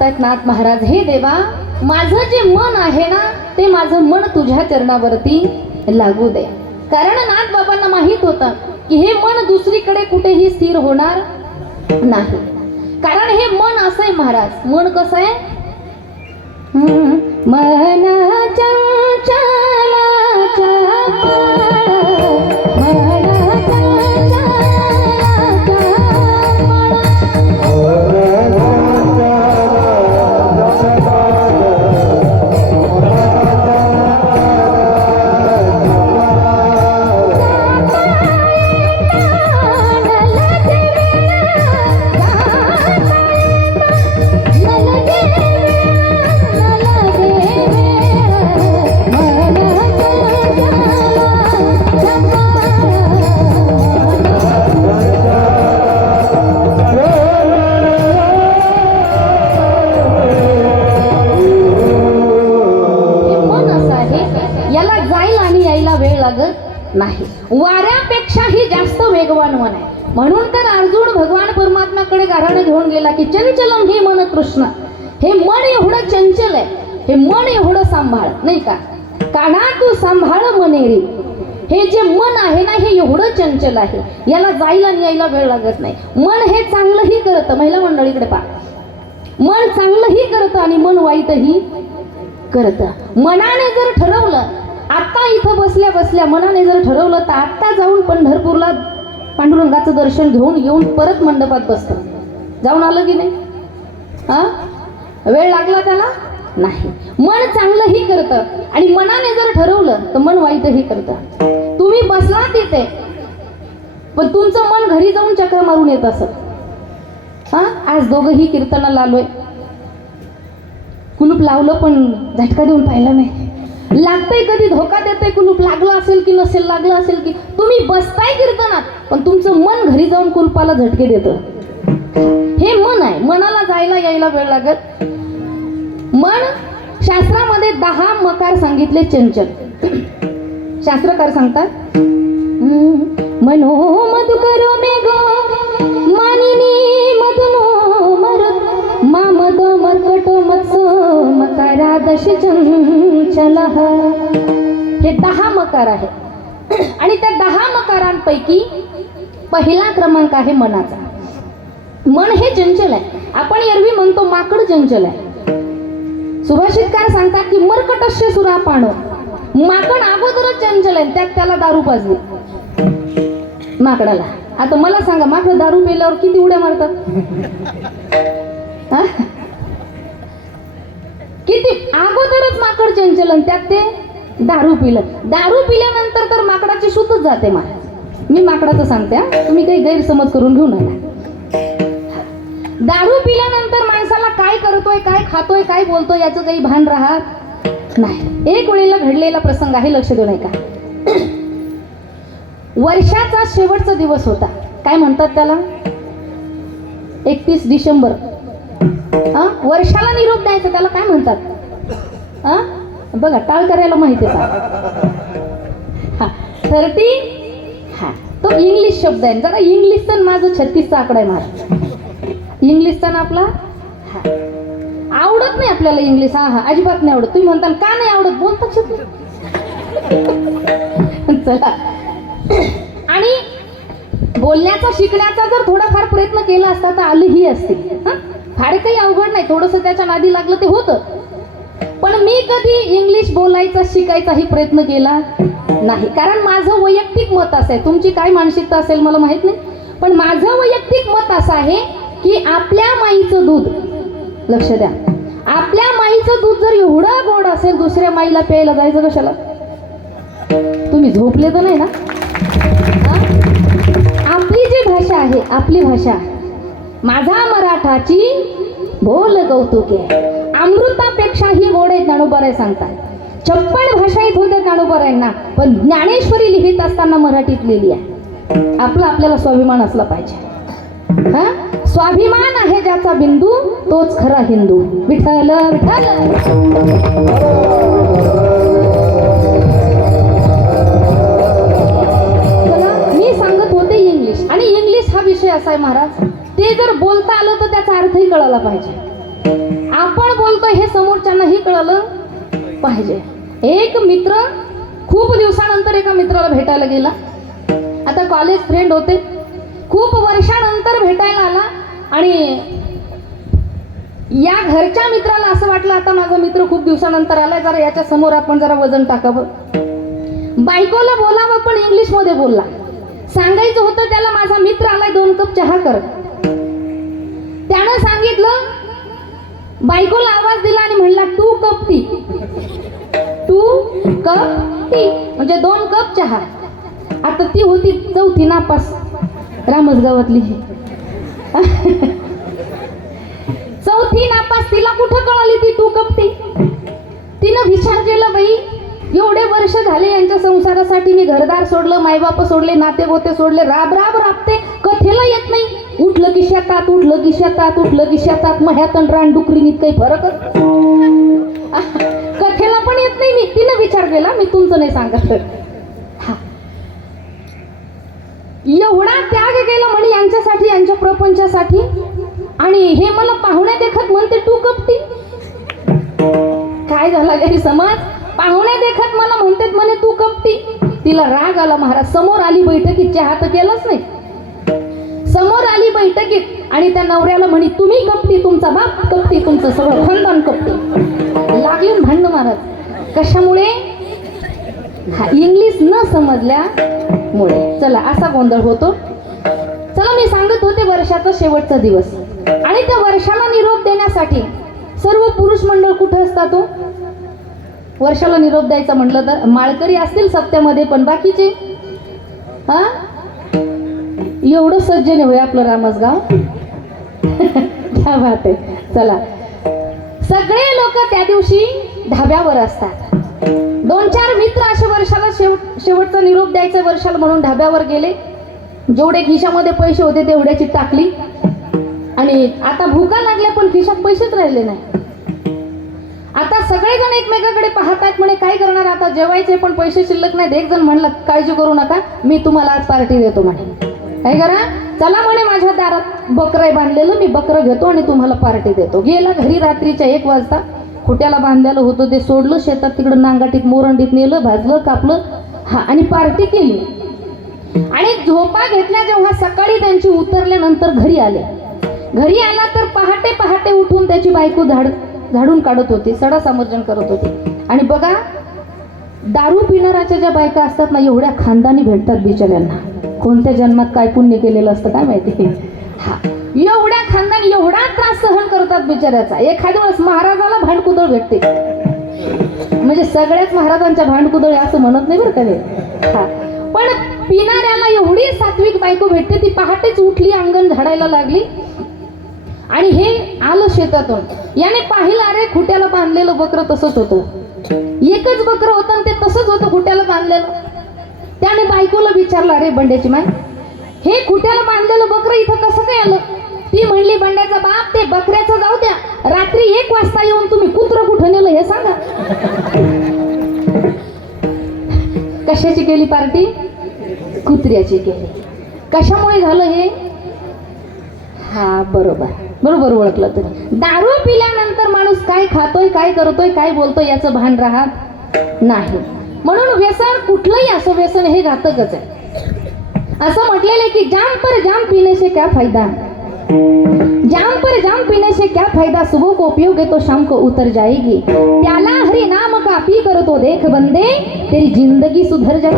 सांगतायत नाथ महाराज, हे देवा माझं जे मन आहे ना ते माझं मन तुझ्या चरणावरती लागू दे. कारण नाथ बाबांना माहित होतं की हे मन दुसरीकडे कुठेही स्थिर होणार नाही. कारण हे मन असं आहे महाराज, मन कसं आहे, मन चंचलाचा नाही, वाऱ्यापेक्षाही जास्त वेगवान मन आहे. म्हणून तर अर्जुन भगवान परमात्म्याकडे गाढवाने घेऊन गेला की चंचलम हे मन कृष्ण, हे मन एवढं चंचल आहे, हे मन एवढं सांभाळ नाही का, कान्हा तू सांभाळ मनेरी. हे जे मन आहे ना हे एवढं चंचल आहे, याला जायला आणि यायला वेळ लागत नाही. मन हे चांगलंही करतं, महिला मंडळीकडे पहा, मन चांगलंही करतं आणि मन वाईटही करतं. मनाने जर ठरवलं, आता इथं बसल्या बसल्या मनाने जर ठरवलं तर आत्ता जाऊन पंढरपूरला पांडुरंगाचं दर्शन घेऊन येऊन परत मंडपात बसतं. जाऊन आलं की नाही? हा, वेळ लागला त्याला नाही. मन चांगलंही करतं आणि मनाने जर ठरवलं तर मन वाईटही करतं. तुम्ही बसला तिथे पण तुमचं मन घरी जाऊन चक्र मारून येत असत. हा, आज दोघंही कीर्तनाला आलोय, कुलूप लावलं पण झटका देऊन पाहिलं नाही. लागतंय कधी धोका देतंय, कुलूप लागलं असेल की नसेल लागलं असेल की, तुम्ही बसताय कीर्तनात पण तुमचं मन घरी जाऊन कुलपाला झटके देतं. हे मन आहे, मनाला जायला यायला वेळ लागत. मन शास्त्रामध्ये 10 मकार सांगितले चंचल. शास्त्रकार सांगतात मनो मधुकरो मेघो मानिनी मधुनो मर मामद मर्कटो मत्सो मकारा दश चंचलः. हे 10 मकार आहे आणि त्या 10 मकारांपैकी पहिला क्रमांक आहे मनाचा. मन हे चंचल आहे. आपण एरवी म्हणतो माकड चंचल आहे. सुभाषितकार सांगतात की मर्कटस्य सुरापानो, माकड अगोदरच चंचल आहे, त्यात त्याला दारू पाजली माकडाला. आता मला सांगा, माकड दारू पिल्यावर किती उड्या मारतात? किती अगोदरच माकड चंचल आणि त्यात ते दारू पिलं. दारू पिल्यानंतर तर माकडाची सूतच जाते. मी माकडाचं सांगते, तुम्ही काही गैरसमज करून घेऊ नका. दारू पिल्यानंतर माणसाला काय करतोय, काय खातोय, काय बोलतोय याचं काही भान राहत नाही. एक वेळेला घडलेला प्रसंग आहे, लक्ष देऊ नका. वर्षाचा शेवटचा दिवस होता. काय म्हणतात त्याला? 31 डिसेंबर. वर्षाला निरोप द्यायचा त्याला काय म्हणतात? बघा, टाळ करायला माहिती आहे का? 30. हा, तो इंग्लिश शब्द आहे. जरा इंग्लिशचा माझं 36चा आकडा आहे. माझा इंग्लिशचा ना आपला आवडत नाही आपल्याला इंग्लिश. हा, अजिबात नाही आवडत. तुम्ही म्हणता का नाही आवडत? बोलताच येत नाही. चला, आणि बोलण्याचा शिकण्याचा जर थोडाफार प्रयत्न केला असता तर आलीही असते. फार काही अवघड नाही, थोडंसं त्याच्या नादी लागलं ते होतं. पण मी कधी इंग्लिश बोलायचा शिकायचाही प्रयत्न केला नाही. कारण माझं वैयक्तिक मत असं आहे, तुमची काय मानसिकता असेल मला माहित नाही, पण माझं वैयक्तिक मत असं आहे की आपल्या माईचं दूध, लक्ष द्या, आपल्या माईचं दूध जर एवढं गोड असेल दुसऱ्या माईला प्यायला जायचं कशाला? तुम्ही झोपले तर नाही ना? आपली जी भाषा आहे, आपली भाषा, माझा मराठाची बोल कौतुके, अमृतापेक्षाही गोड आहे ज्ञानोबराय सांगतात. 56 भाषा येत होत्या ज्ञानोबरायांना, पण ज्ञानेश्वरी लिहित असताना मराठीत लिहिली आहे. आपल्याला स्वाभिमान असला पाहिजे. स्वाभिमान आहे ज्याचा बिंदू तोच खरा हिंदू. विठ्ठल विठ्ठल. मी सांगत होते इंग्लिश, आणि इंग्लिश हा विषय असा आहे महाराज, ते जर बोलता आलं तर त्याचा अर्थही कळायला पाहिजे. होतं हे समोरच्यांनाही कळलं पाहिजे. एक मित्र खूप दिवसानंतर एका मित्राला भेटायला गेला. आता कॉलेज फ्रेंड होते, खूप वर्षानंतर भेटायला आला आणि या घरच्या मित्राला असं वाटलं आता माझा मित्र खूप दिवसानंतर आलाय, जरा याच्या समोर आपण जरा वजन टाकावं. बायकोला बोलावं पण इंग्लिश मध्ये बोलला. सांगायचं होतं त्याला माझा मित्र आलाय 2 कप चहा कर. त्यानं सांगितलं, बायकोला आवाज दिला आणि म्हणला 2 कप टी. 2 कप टी म्हणजे 2 कप चहा. आता ती होती 4थी नापास रामसगावातली. 4थी नापास, तिला कुठं कळाली ती 2 कप टी. तिनं विचार केला, बाई एवढे वर्ष झाले यांच्या संसारासाठी मी घरदार सोडलं, मायबाप सोडले, नाते गोते सोडले, राब राब राबते, कथेला येत नाही. उठलं की शेतात, उठलं की शेतात, उठलं की शेतात, मह्यातन रान डुकरीनीत काही फरकच. कथेला पण येत नाही मी. तिनं विचार केला, मी तुमचं नाही सांगत. एवढा त्याग केला म्हणे यांच्यासाठी, यांच्या प्रपंचासाठी. आणि हे मला पाहुणे देखत म्हणते 2 कप टी. काय झाला गैरसमज? पाहुणे देखत मला म्हणतात म्हणे 2 कप टी. तिला राग आला महाराज. समोर आली बैठकीत, चहा तर केलाच नाही. समोर आली बैठकीत आणि त्या नवऱ्याला म्हणे तुम्ही कपटी, तुमचा बाप कपटी, तुमचं सगळं खानदान कपटी. लागली भांडण महाराज. कशामुळे? इंग्लिश न समजल्यामुळे. चला असा गोंधळ होतो. चला मी सांगत होते वर्षाचा शेवटचा दिवस आणि त्या वर्षाला निरोप देण्यासाठी सर्व पुरुष मंडळ कुठे असतात? तो वर्षाला निरोप द्यायचा म्हटलं तर माळकरी असतील सप्त्यामध्ये, पण बाकीचे हा एवढं सज्जन होय आपलं रामसगाव. क्या बात आहे. चला सगळे लोक त्या दिवशी ढाब्यावर असतात. 2-4 मित्र असे वर्षाला शेवटचा निरोप द्यायचा वर्षाला म्हणून ढाब्यावर गेले. जेवढे खिशामध्ये पैसे होते तेवढ्याची टाकली आणि आता भूका लागल्या पण खिशात पैसेच राहिले नाही. आता सगळेजण एकमेकाकडे पाहतायत. म्हणे काय करणार आता, जेवायचे पण पैसे शिल्लक नाहीत. एक जण म्हणलं काळजी करू नका, मी तुम्हाला आज पार्टी देतो म्हणे. काय करा, चला म्हणे माझ्या दारात बकरं बांधलेलं, मी बकरं घेतो आणि तुम्हाला पार्टी देतो. गेला घरी रात्रीच्या 1 वाजता. खोट्याला बांधलेलं होतं ते सोडलं, शेतात तिकडं नांगाटीत मोरंडीत नेलं, भाजलं, कापलं आणि पार्टी केली. आणि झोपा घेतल्या. जेव्हा सकाळी त्यांची उतरल्यानंतर घरी आले. घरी आला तर पहाटे पहाटे उठून त्याची बायको झाडून काढत होती, सडा समर्जन करत होती. आणि बघा दारू पिणाऱ्याच्या ज्या बायका असतात ना, एवढ्या खानदानी भेटतात बिचाऱ्यांना. कोणत्या जन्मात काय पुण्य केलेलं असतं काय माहिती. एवढ्या खानदानी एवढा त्रास सहन करतात बिचाऱ्याचा. एखाद्या वेळेस महाराजाला भांडकुदळ भेटते, म्हणजे सगळ्याच महाराजांच्या भांडकुदळ असं म्हणत नाही बरं का. पण पिणाऱ्याला एवढी सात्विक बायको भेटते. ती पहाटेच उठली, अंगण झाडायला लागली आणि हे आलं शेतातून. याने पाहिलं, अरे खुट्याला बांधलेलं बकरं तसंच होतं. एकच बकरं होतं आणि ते तसंच होतं खुट्याला बांधलेलं. त्याने बायकोला विचारलं, अरे बंड्याची माय, हे खुट्याला बांधलेलं बकरं इथं कसं काय आलं? ती म्हणली, बंड्याचा बाप, ते बकऱ्याचं जाऊ द्या, रात्री 1 वाजता येऊन तुम्ही कुत्रं कुठं नेलं हे सांगा. कशाची केली पार्टी? कुत्र्याची केली. कशामुळे झालं हे? बरोबर ओळखलं तुम्ही. दारू पिल्यानंतर माणूस काय खातोय, काय करतोय, काय बोलतोय याचं भान राहत नाही. म्हणून व्यसन कुठलंही असो, व्यसन हे घातकच आहे. असं म्हटलेलं आहे की जाम पर जाम पीने से क्या फायदा, जाम पर जाम पीने से क्या फायदा, सुबह को पियोगे तो शाम को उतर जाएगी, प्याला हरि नाम का पी कर तो देख बंदे तेरी जिंदगी सुधर जाए.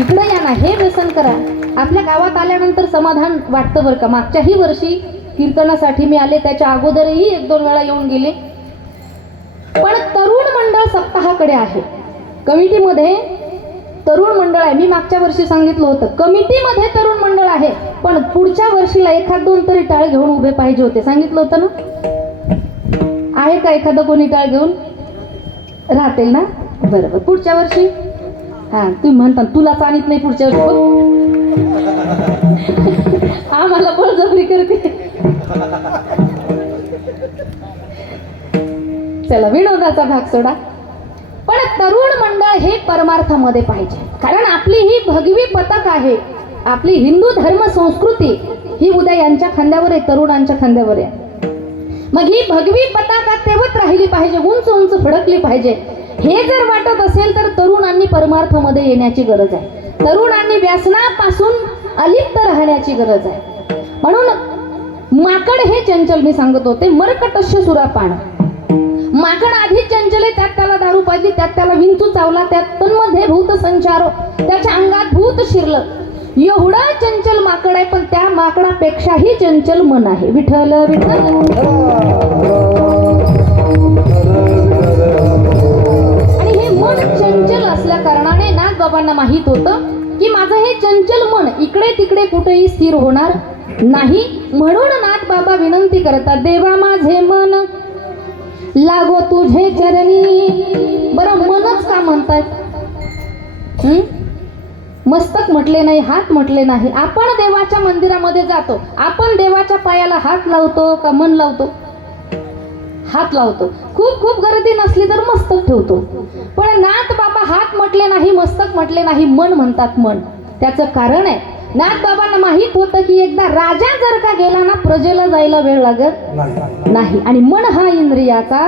इकडं या ना, हे व्यसन करा. आपल्या गावात आल्यानंतर समाधान वाटतं बरं का. मागच्याही वर्षी कीर्तनासाठी मी आले, त्याच्या अगोदरही 1-2 वेळा येऊन गेले. पण तरुण मंडळ सप्ताहाकडे आहे. कमिटीमध्ये तरुण मंडळ आहे. मी मागच्या वर्षी सांगितलं होतं कमिटीमध्ये तरुण मंडळ आहे, पण पुढच्या वर्षीला 1-2 तरी टाळ घेऊन उभे पाहिजे होते. सांगितलं होतं ना. आहे का एखादं कोणी टाळ घेऊन राहतील ना? बरोबर. पुढच्या वर्षी तुम्ही म्हणता तुला सांगित नाही पुढच्या वर्षी आम्हाला बळजबरी करते. चला विनोदाचा भाग सोडा. पण तरुण मंडळ हे परमार्थामध्ये पाहिजे. कारण आपली ही भगवी पताक आहे. आपली हिंदू धर्म संस्कृती ही उद्या यांच्या खांद्यावर आहे, तरुणांच्या खांद्यावर आहे. मग ही भगवी पताका तेवत राहिली पाहिजे, उंच उंच फडकली पाहिजे. हे जर वाटत असेल तर तरुणांनी परमार्थामध्ये येण्याची गरज आहे. तरुणांनी व्यसनापासून अलिप्त राहण्याची गरज आहे. म्हणून माकड हे चंचल, मी सांगत होते, मर्कटस्य सुरापान. माकड आधीच चंचल आहे, त्यात त्याला दारू पाजली, त्यात त्याला विंचू चावला, त्यात तन्मध्ये भूत संचारो, त्याच्या अंगात भूत शिरलं. एवढा चंचल माकड आहे, पण त्या माकडापेक्षाही चंचल मन आहे. विठ्ठल विठ्ठल. आणि हे मन चंचल असल्या कारणाने नाथबाबांना माहित होतं की माझं हे चंचल मन इकडे तिकडे कुठेही स्थिर होणार नाही. म्हणून नाथबाबा विनंती करतात, देवा माझे मन लागो तुझे चरणी. बरं, मनच का म्हणतात? मस्तक म्हटले नाही, हात म्हटले नाही. आपण देवाच्या मंदिरामध्ये जातो, आपण देवाच्या पायाला हात लावतो का मन लावतो? हात लावतो. खूप खूप गर्दी नसली तर मस्तक ठेवतो. पण नाथ बाबा हात म्हटले नाही, मस्तक म्हटले नाही, मन म्हणतात. मन. त्याचं कारण आहे, नाथ बाबांना माहित होतं की एकदा राजा जर का गेला ना, प्रजेला जायला वेळ लागत नाही. आणि मन हा इंद्रियाचा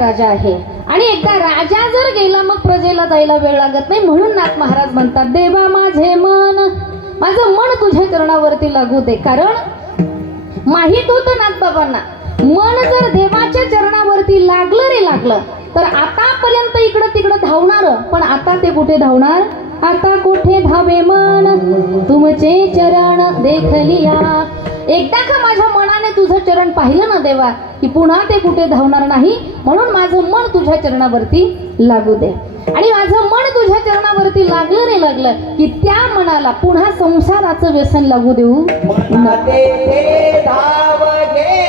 राजा आहे. आणि एकदा राजा जर गेला मग प्रजेला जायला वेळ लागत नाही. म्हणून नाथ महाराज म्हणतात, देवा माझे मन, माझं मन तुझ्या चरणावरती लागू दे. कारण माहित होतं नाथबाबांना, मन जर देवाच्या चरणावरती लागलं रे लागलं तर आतापर्यंत इकडं तिकडं धावणार, पण आता ते कुठे धावणार? आता कुठे धावे मन तुमचे चरण देखलिया. एकदा का माझ्या मनाने तुझं चरण पाहिलं ना देवा, की पुन्हा ते कुठे धावणार नाही. म्हणून माझं मन तुझ्या चरणावरती लागू दे. आणि माझं मन तुझ्या चरणावरती लागलं रे लागलं की त्या मनाला पुन्हा संसाराचं व्यसन लागू देऊ मनात तेथे धाव घेई.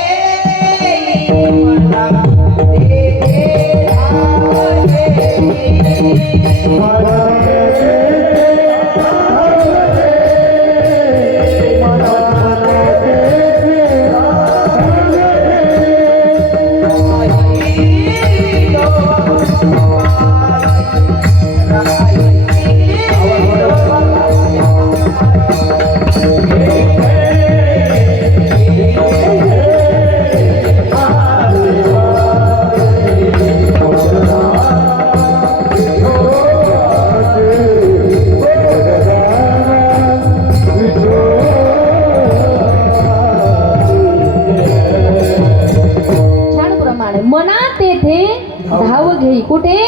कुठे?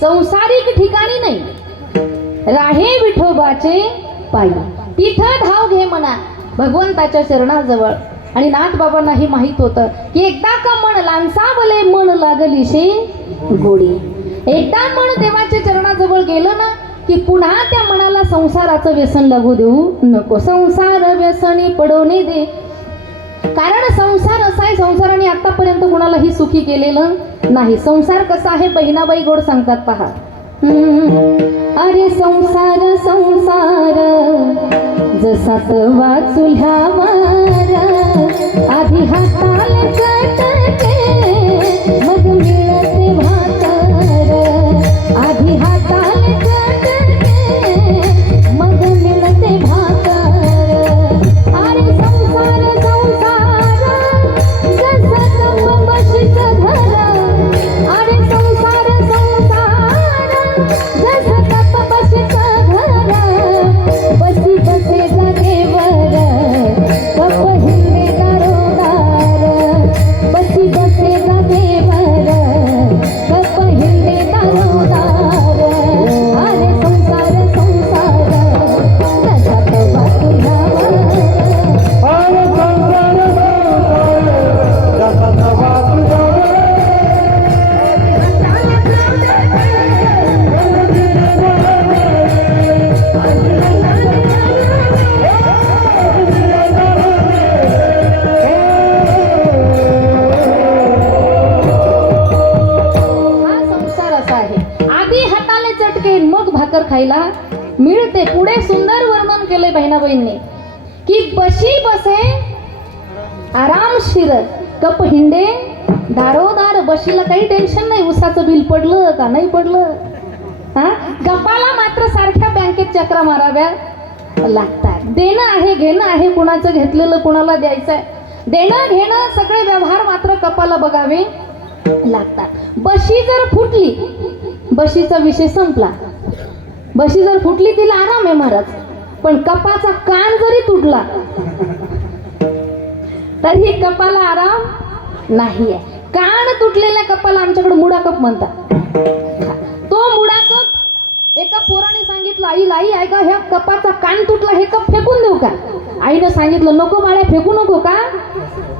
संसारिक ठिकाणी नाही, राहे विठोबाचे पायी. तिथं धाव घे मना भगवंताच्या चरणाजवळ. आणि नाथबाबांनाही माहित होतं की एकदा का मन लांसावले मन लागलीशे गोडी. एकदा मन देवाच्या चरणाजवळ गेलं ना की पुन्हा त्या मनाला संसाराचं व्यसन लागू देऊ नको. संसार व्यसनी पडवणे दे. कारण संसार असा आहे, संसाराने आतापर्यंत कुणालाही सुखी केलेलं नाही. संसार कसा आहे बहिणाबाई गोड सांगतात पहा. अरे संसार संसार जसा तवा चुल्ह्यावर, आधी हाताला चटके मग मिळते भाकर. आधी हाताला चटके मग मिळते भाकर. अरे संसार संसार जसा तवा बशीच घर. अरे संसार संसार जसा तवा बशीच घर. बसी बसे जागेवर पाहायला मिळते. पुढे सुंदर वर्णन केले बहिणाबाईंनी की बशी बसे आरामशीर कप हिंडे दारोदार. बशीला काही टेन्शन नाही, उसाचं बिल पडलं का नाही पडलं. हा, कपाला मात्र सारख्या बँकेत चक्रा माराव्या लागतात. देणं आहे घेणं आहे, कुणाचं घेतलेलं कुणाला द्यायचं आहे, देणं घेणं सगळे व्यवहार मात्र कपाला बघावे लागतात. बशी जर फुटली, बशीचा विषय संपला. बशी जर फुटली तिला आराम आहे महाराज, पण कपाचा कान जरी तुटला तरी कपाला आराम नाही आहे. कान तुटलेल्या कपाला आमच्याकडे मुडा कप म्हणतात. तो मुडा कप एका पोराने सांगितलं आईला, आई ऐका ह्या कपाचा कान तुटला, हे कप फेकून देऊ का. आईनं सांगितलं नको बाळ्या, फेकू नको का.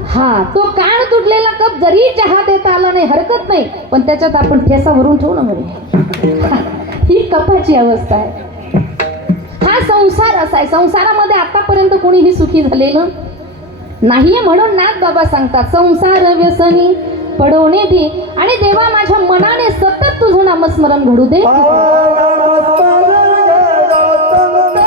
हा, तो कान तुटलेला कप जरी चहा देता आला नाही हरकत नाही, पण त्याच्यात आपण ठेसा भरून ठेवू ना म्हणे. ही कपाची अवस्था आहे. हा संसार असा आहे. संसारामध्ये आतापर्यंत कोणीही सुखी झालेलं नाहीये. म्हणून नाथ बाबा सांगतात संसार व्यसनी पडवणे दे, आणि देवा माझ्या मनाने सतत तुझं नामस्मरण घडू दे.